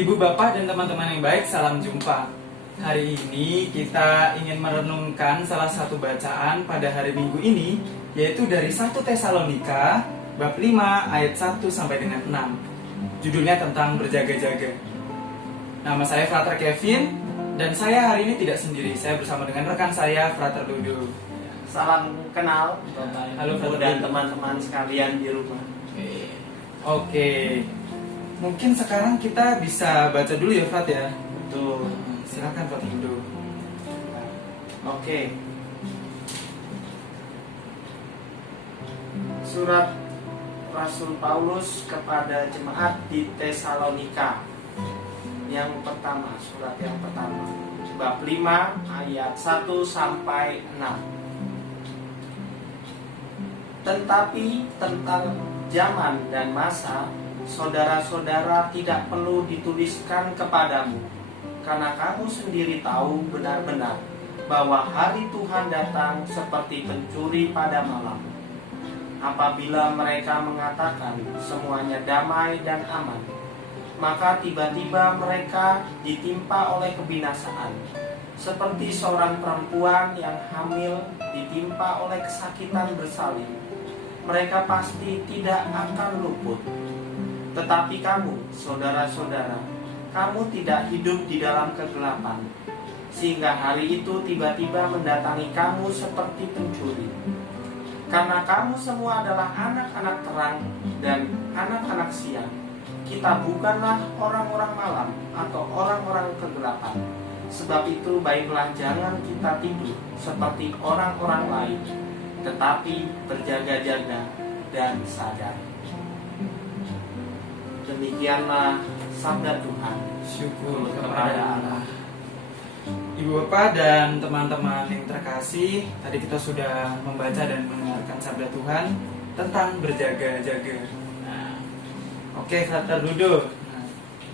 Ibu, Bapak, dan teman-teman yang baik, salam jumpa. Hari ini kita ingin merenungkan salah satu bacaan pada hari Minggu ini, yaitu dari 1 Tesalonika bab 5 ayat 1 sampai dengan 6. Judulnya tentang berjaga-jaga. Nama saya Frater Kevin, dan saya hari ini tidak sendiri. Saya bersama dengan rekan saya, Frater Dudu. Salam kenal Bapak Halo, Ibu Frater dan Dudu. teman-teman sekalian di rumah. Oke. Mungkin sekarang kita bisa baca dulu ya, Frat ya. Tuh, Silakan, Frater Dudu. oke. Surat Rasul Paulus kepada jemaat di Tesalonika. Yang pertama, surat yang pertama, bab 5 ayat 1 sampai 6. Tetapi tentang zaman dan masa, saudara-saudara tidak perlu dituliskan kepadamu, karena kamu sendiri tahu benar-benar bahwa hari Tuhan datang seperti pencuri pada malam. Apabila mereka mengatakan semuanya damai dan aman, maka tiba-tiba mereka ditimpa oleh kebinasaan, seperti seorang perempuan yang hamil ditimpa oleh kesakitan bersalin. Mereka pasti tidak akan luput. Tetapi kamu, saudara-saudara, kamu tidak hidup di dalam kegelapan, sehingga hari itu tiba-tiba mendatangi kamu seperti pencuri. Karena kamu semua adalah anak-anak terang dan anak-anak siang. Kita bukanlah orang-orang malam atau orang-orang kegelapan. Sebab itu baiklah jangan kita tidur seperti orang-orang lain, tetapi berjaga-jaga dan sadar. Demikianlah sabda Tuhan. Syukur kepada Allah. Ibu, Bapak, dan teman-teman yang terkasih, tadi kita sudah membaca dan mendengarkan sabda Tuhan tentang berjaga-jaga. Nah, oke, Frater Dudu. Nah,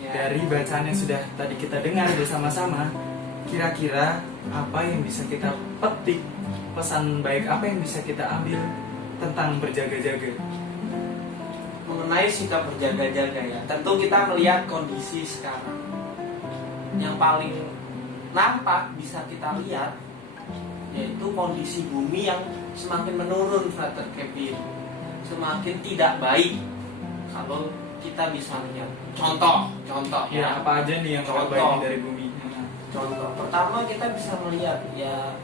dari bacaan yang sudah tadi kita dengar bersama-sama, kira-kira apa yang bisa kita petik, pesan baik apa yang bisa kita ambil tentang berjaga-jaga? Mengenai sikap berjaga-jaga ya, tentu kita melihat kondisi sekarang. Yang paling nampak bisa kita lihat yaitu kondisi bumi yang semakin menurun, Frater Kevin. Semakin tidak baik. Kalau kita bisa lihat contoh Ya, apa aja nih yang Contoh. baik dari bumi? Contoh pertama kita bisa melihat ya,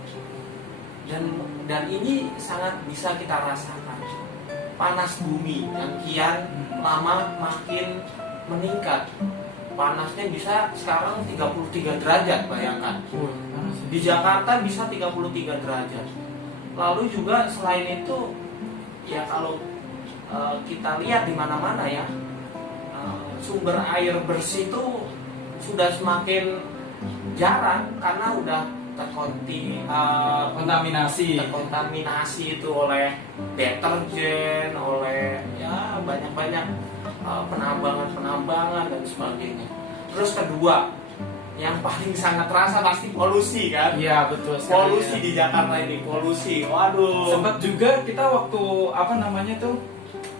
dan ini sangat bisa kita rasakan, panas bumi yang kian lama makin meningkat. Panasnya bisa sekarang 33 derajat, bayangkan. Di Jakarta bisa 33 derajat. Lalu juga selain itu ya, kalau kita lihat di mana-mana ya, sumber air bersih itu sudah semakin jarang karena udah terkontaminasi itu oleh deterjen, oleh ya banyak penambangan dan sebagainya. Terus kedua, yang paling sangat terasa pasti polusi kan? Iya, betul sekali. Polusi di Jakarta ini, polusi. Waduh. Sempat juga kita waktu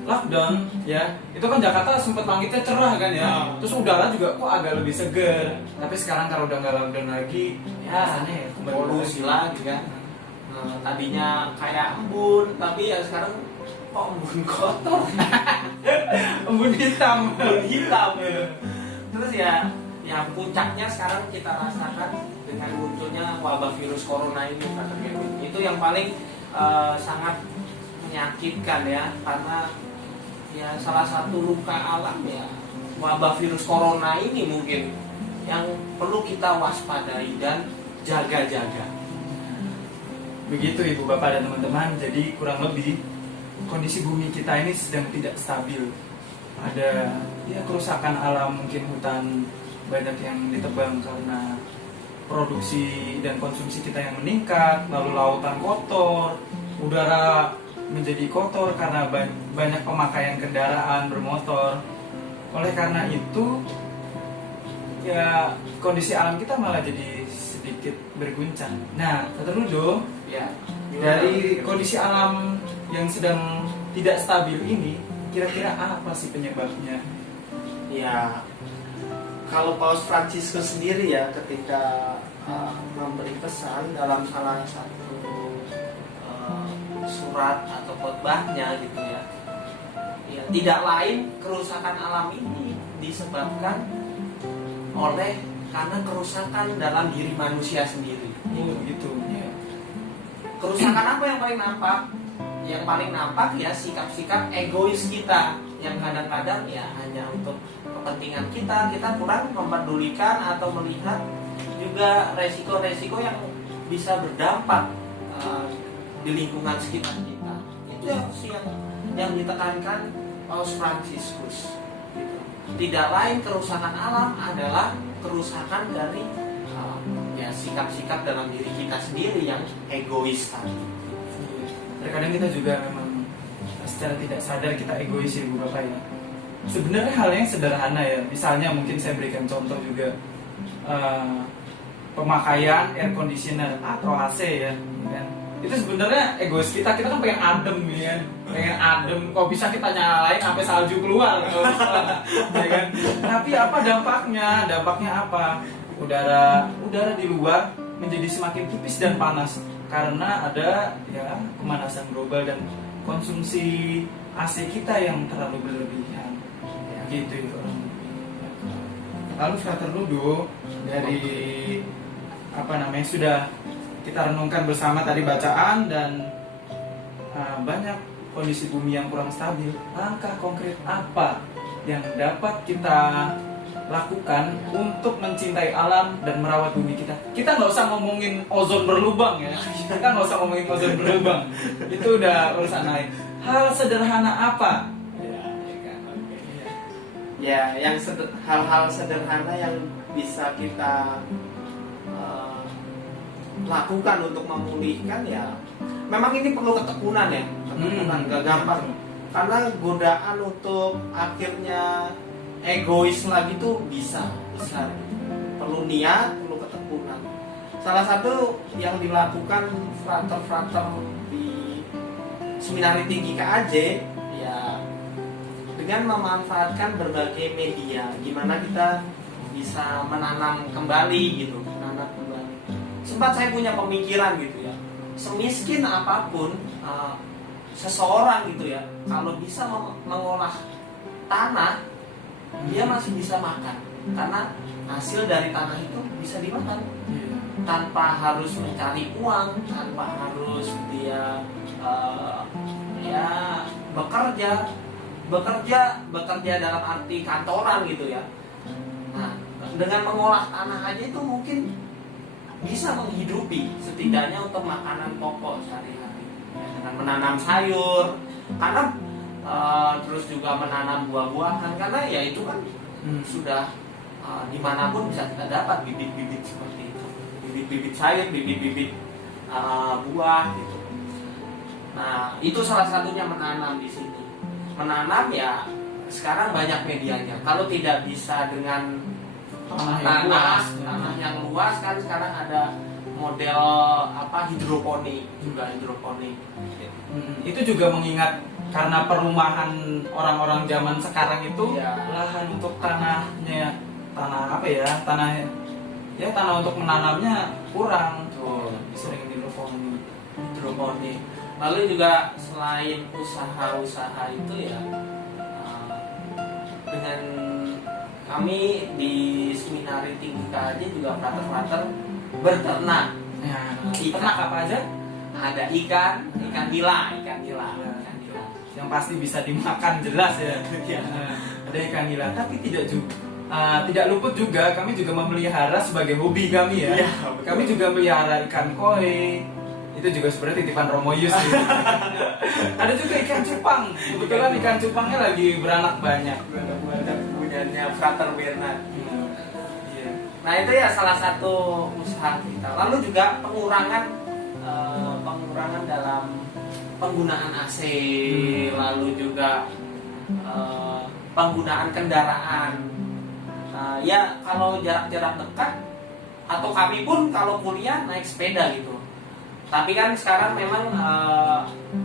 lockdown ya, itu kan Jakarta sempat langitnya cerah kan ya, terus udara juga kok agak lebih seger. Tapi sekarang kalau udah nggak lockdown lagi, Ya, rasanya kembali polusi lagi kan. Tadinya kayak embun, tapi ya sekarang kok embun kotor, embun hitam. embun hitam. Terus ya puncaknya sekarang kita rasakan dengan munculnya wabah virus corona ini, Kak Kevin. Itu yang paling sangat menyakitkan ya, karena ya salah satu luka alam ya wabah virus corona ini mungkin yang perlu kita waspadai dan jaga-jaga. Begitu Ibu, Bapak, dan teman-teman. Jadi kurang lebih kondisi bumi kita ini sedang tidak stabil. Ada ya kerusakan alam, mungkin hutan banyak yang ditebang karena produksi dan konsumsi kita yang meningkat, lalu lautan kotor, udara menjadi kotor karena banyak pemakaian kendaraan bermotor. Oleh karena itu ya kondisi alam kita malah jadi sedikit berguncang. Nah, Frater Dudu, Ya, dari kondisi alam yang sedang tidak stabil ini, kira-kira apa sih penyebabnya? ya kalau Paus Fransiskus sendiri ya ketika memberi pesan dalam salah satu surat atau khotbahnya gitu ya, ya tidak lain kerusakan alam ini disebabkan oleh karena kerusakan dalam diri manusia sendiri. Gitu ya. Kerusakan apa yang paling nampak? Yang paling nampak ya sikap-sikap egois kita yang kadang-kadang ya hanya untuk kepentingan kita kurang mempedulikan atau melihat juga resiko-resiko yang bisa berdampak di lingkungan sekitar kita. Itu yang ditekankan Paus Fransiskus. Gitu. Tidak lain kerusakan alam adalah kerusakan dari ya sikap-sikap dalam diri kita sendiri yang egois tadi. Terkadang kita juga memang secara tidak sadar kita egois ya Bu Bapak ya. Sebenarnya hal yang sederhana ya. Misalnya mungkin saya berikan contoh juga pemakaian air conditioner atau AC ya kan? Itu sebenarnya egois kita kan pengen adem ya, pengen adem, kok bisa kita nyalain sampai salju keluar ya kan? Tapi apa dampaknya apa, udara di luar menjadi semakin tipis dan panas karena ada ya pemanasan global dan konsumsi AC kita yang terlalu berlebihan ya, gitu itu. Lalu Frater Ludo dari sudah kita renungkan bersama tadi bacaan dan banyak kondisi bumi yang kurang stabil. Langkah konkret apa yang dapat kita lakukan untuk mencintai alam dan merawat bumi kita? Kita nggak usah ngomongin ozon berlubang ya. Kita nggak usah ngomongin ozon berlubang. Itu udah urusan lain. Hal sederhana apa? Ya, yang hal-hal sederhana yang bisa kita lakukan untuk memulihkan ya. Memang ini perlu ketekunan ya, gak gampang. Karena godaan untuk akhirnya egois lagi tuh bisa. Perlu niat, perlu ketekunan. Salah satu yang dilakukan frater-frater di Seminari Tinggi KAJ ya dengan memanfaatkan berbagai media, gimana kita bisa menanam kembali gitu, Sempat saya punya pemikiran gitu ya, semiskin apapun seseorang gitu ya, kalau bisa mengolah tanah, dia masih bisa makan, karena hasil dari tanah itu bisa dimakan tanpa harus mencari uang, tanpa harus dia ya bekerja dalam arti kantoran gitu ya. Nah, dengan mengolah tanah aja itu mungkin bisa menghidupi setidaknya untuk makanan pokok sehari-hari. Dengan menanam sayur, karena terus juga menanam buah-buahan, karena ya itu kan sudah dimanapun bisa kita dapat bibit-bibit seperti itu, bibit-bibit sayur, bibit-bibit buah gitu. Nah, itu salah satunya menanam di sini. Menanam ya sekarang banyak medianya. Kalau tidak bisa dengan tanah yang luas kan sekarang ada model hidroponik. Itu juga mengingat karena perumahan orang-orang zaman sekarang itu ya, lahan untuk tanah untuk menanamnya kurang. Sering hidroponik. Lalu juga selain usaha-usaha itu ya, dengan kami di Seminari Tinggi KAJ juga frater-frater berternak. Ternak apa aja? Ada ikan nila. Yang pasti bisa dimakan jelas ya. Ada ikan nila, tapi tidak luput juga kami juga memelihara sebagai hobi kami ya. Kami juga melihara ikan koi. Itu juga sebenarnya titipan Romo Yus gitu. Ada juga ikan cupang. Kebetulan ikan cupangnya lagi beranak banyak. Punyanya Frater Bernard. Nah, itu ya salah satu usaha kita. Lalu juga pengurangan dalam penggunaan AC, lalu juga penggunaan kendaraan. Ya kalau jarak-jarak dekat, atau kami pun kalau kuliah naik sepeda gitu. Tapi kan sekarang memang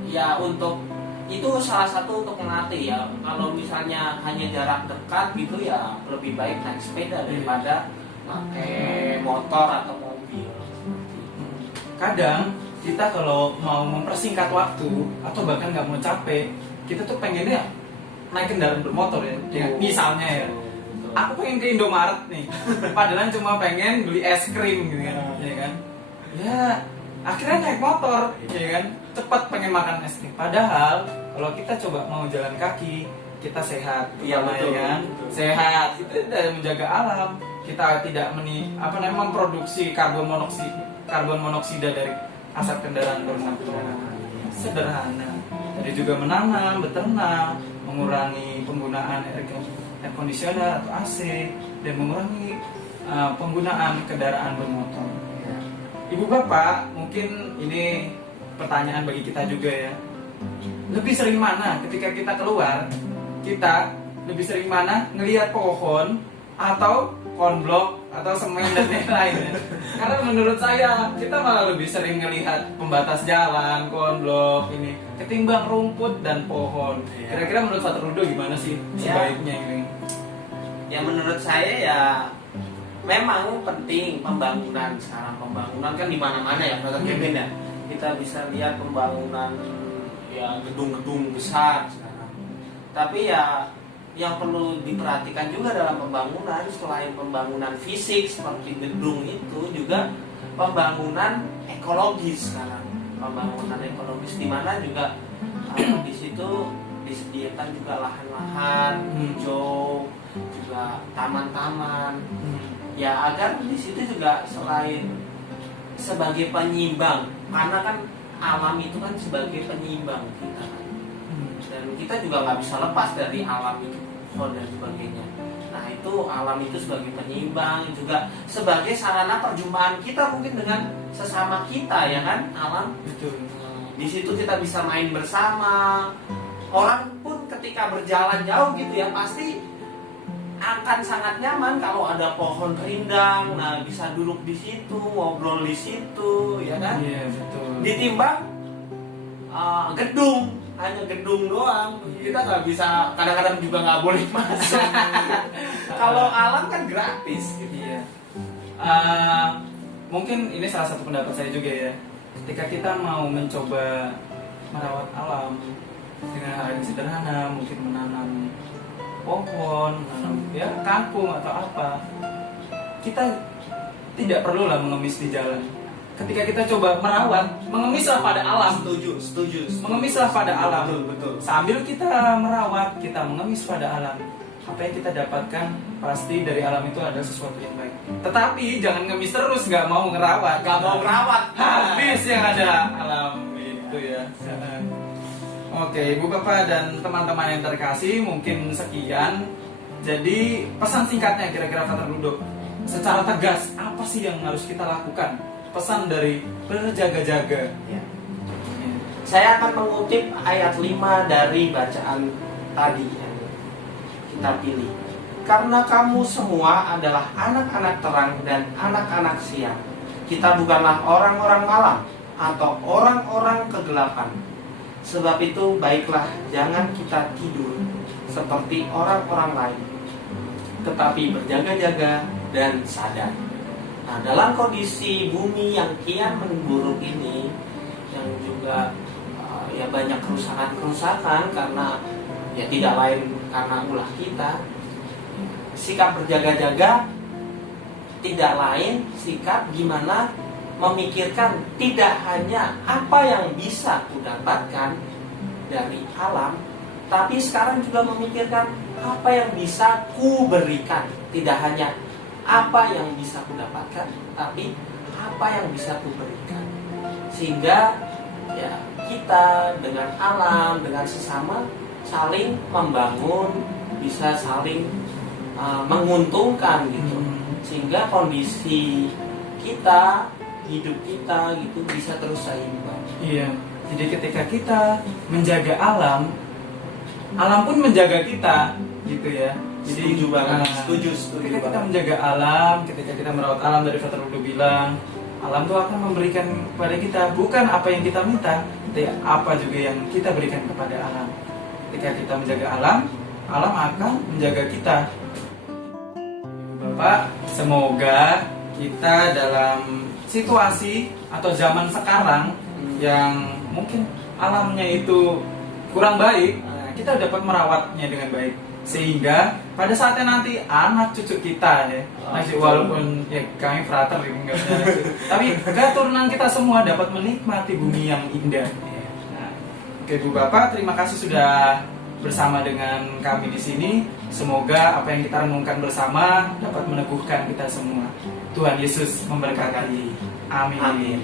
ya untuk itu salah satu untuk melatih ya. Kalau misalnya hanya jarak dekat gitu ya lebih baik naik sepeda daripada pakai motor atau mobil. Kadang kita kalau mau mempersingkat waktu atau bahkan nggak mau capek, kita tuh pengennya naik kendaraan bermotor ya. Misalnya ya, aku pengen ke Indomaret nih, padahal cuma pengen beli es krim gitu kan, ya kan? Ya akhirnya naik motor, ya kan? Cepat pengen makan es krim. Padahal kalau kita coba mau jalan kaki, kita sehat, Iya, betul, ya kan? betul. Sehat, kita tidak menjaga alam, kita tidak memproduksi karbon monoksida dari asap kendaraan bermotor. Sederhana. Jadi juga menanam, beternak, mengurangi penggunaan air conditioner atau AC, dan mengurangi penggunaan kendaraan bermotor. Ibu bapak, mungkin ini pertanyaan bagi kita juga ya. Lebih sering mana ketika kita keluar, kita lebih sering mana ngelihat pohon atau konblok atau semen dan lain-lain? Karena menurut saya kita malah lebih sering ngelihat pembatas jalan, konblok ini ketimbang rumput dan pohon. Kira-kira menurut Fatur Rudo gimana sih sebaiknya ini? Ya menurut saya ya memang penting pembangunan. Sekarang pembangunan kan di mana-mana ya, Brother Kevin ya. Kita bisa lihat pembangunan ya gedung-gedung besar sekarang. Tapi ya yang perlu diperhatikan juga dalam pembangunan, selain pembangunan fisik seperti gedung itu, juga pembangunan ekologis sekarang. Pembangunan ekologis di mana juga di situ disediakan juga lahan-lahan hijau, juga taman-taman. Ya agar di situ juga selain sebagai penyimbang, karena kan alam itu kan sebagai penyimbang kita kan. Dan kita juga nggak bisa lepas dari alam itu, pohon dan sebagainya. Nah itu alam itu sebagai penyimbang, juga sebagai sarana perjumpaan kita mungkin dengan sesama kita ya kan, alam. Betul. Di situ kita bisa main bersama. Orang pun ketika berjalan jauh gitu ya pasti akan sangat nyaman kalau ada pohon rindang. Nah bisa duduk di situ, ngobrol di situ, ya kan? Iya betul. Ditimbang gedung, hanya gedung doang. Kita nggak bisa, kadang-kadang juga nggak boleh masuk. Kalau alam kan gratis. Gitu. Iya. Mungkin ini salah satu pendapat saya juga ya. Ketika kita mau mencoba merawat alam dengan hal yang sederhana, mungkin menanam pohon, menanam ya kangkung atau apa, kita tidak perlulah mengemis di jalan. Ketika kita coba merawat, mengemislah pada alam. Setuju. Mengemislah pada alam. Betul. Sambil kita merawat, kita mengemis pada alam. Apa yang kita dapatkan pasti dari alam itu ada sesuatu yang baik. Tetapi jangan ngemis terus, nggak mau ngerawat. Nggak mau merawat, Habis yang ada alam itu ya. Oke, Ibu Bapak dan teman-teman yang terkasih, mungkin sekian. Jadi pesan singkatnya kira-kira Fatur Rudo, secara tegas apa sih yang harus kita lakukan? Pesan dari berjaga-jaga. Ya. Saya akan mengutip ayat 5 dari bacaan tadi yang kita pilih. Karena kamu semua adalah anak-anak terang dan anak-anak siang. Kita bukanlah orang-orang malam atau orang-orang kegelapan. Sebab itu baiklah jangan kita tidur seperti orang-orang lain, tetapi berjaga-jaga dan sadar. Nah, dalam kondisi bumi yang kian memburuk ini, yang juga ya banyak kerusakan karena ya tidak lain karena ulah kita, sikap berjaga-jaga tidak lain sikap gimana memikirkan tidak hanya apa yang bisa kudapatkan dari alam, tapi sekarang juga memikirkan apa yang bisa kuberikan. Tidak hanya apa yang bisa kudapatkan, tapi apa yang bisa kuberikan. Sehingga ya kita dengan alam, dengan sesama saling membangun, bisa saling menguntungkan gitu. Sehingga kondisi kita, hidup kita gitu bisa terus seimbang. Iya. Jadi ketika kita menjaga alam, alam pun menjaga kita, gitu ya. Jadi Setuju banget. Setuju ketika kita banget. menjaga alam, ketika kita merawat alam, dari Fatur Rudo bilang, alam itu akan memberikan kepada kita bukan apa yang kita minta, seperti apa juga yang kita berikan kepada alam. Ketika kita menjaga alam, alam akan menjaga kita. Bapak, semoga kita dalam situasi atau zaman sekarang yang mungkin alamnya itu kurang baik, kita dapat merawatnya dengan baik, sehingga pada saatnya nanti anak cucu kita ya, masih walaupun ya kami frater enggak punya anak cucu, tapi keturunan kita semua dapat menikmati bumi yang indah. Nah, oke Bu Bapak, terima kasih sudah bersama dengan kami di sini. Semoga apa yang kita renungkan bersama dapat meneguhkan kita semua. Tuhan Yesus memberkati. Amin. Amin.